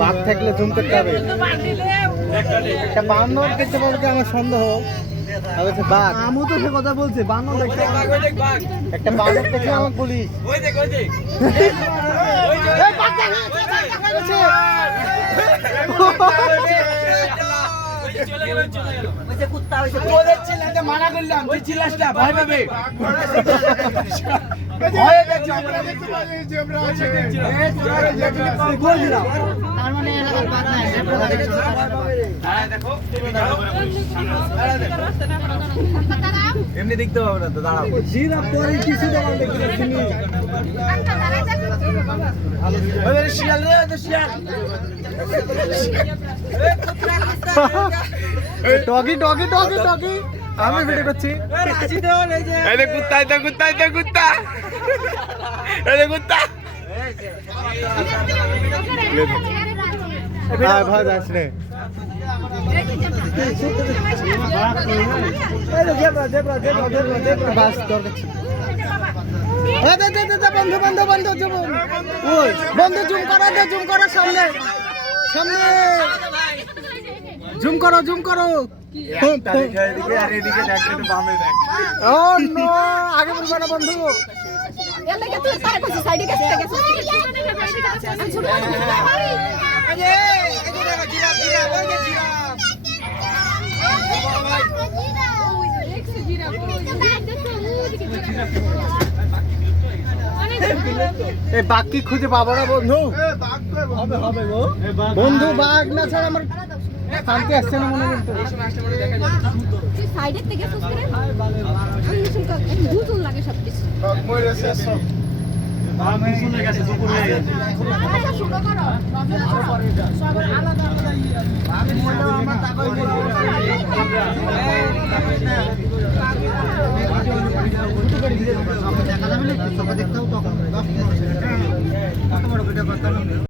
বাঘ থাকলে জুম করতে হবে। একটা বানর দেখতে পাবো কি আমার সন্দেহ। বাঘ আমু তো সে কথা বলছে বানর দেখতে একটা বানর দেখলে আমাকে বলিস। মানা করলাম ভয় পাবে এমনি দেখতে পাবো না তো দাঁড়াও জিরা পরে কিছু দেখাল দেখতে শিয়াল রে শিয়াল ডগি ডগি ডগি ডগি আমি ভিডিও করছি। এই দেখ কুত্তা এটা কুত্তা এটা কুত্তা এই দেখ কুত্তা ভাই ভাই যাস রে বাস দরকার ছিল। বন্ধু বন্ধু বন্ধু জুম ওই বন্ধু জুম করো সামনে সামনে জুম করো ও নো আগে বলবো না বন্ধু এই বাঘ কি খুঁজে পাবো না বন্ধু হবে গো বন্ধু বাঘ না ছাড়া আমার শান্তি আসছে না মনে করতে সাইডের থেকে সুস করে দুজন লাগে সব কিছু বাঘ শুনে গেছে দুপুর হয়ে গেছে শুরু করো সব আলাদা আলাদা আমি বললাম আমার টাকাই দেখা যাবে না সবাই দেখতেও তখন 10 15 সেকেন্ড কত বড় ভিডিও করতে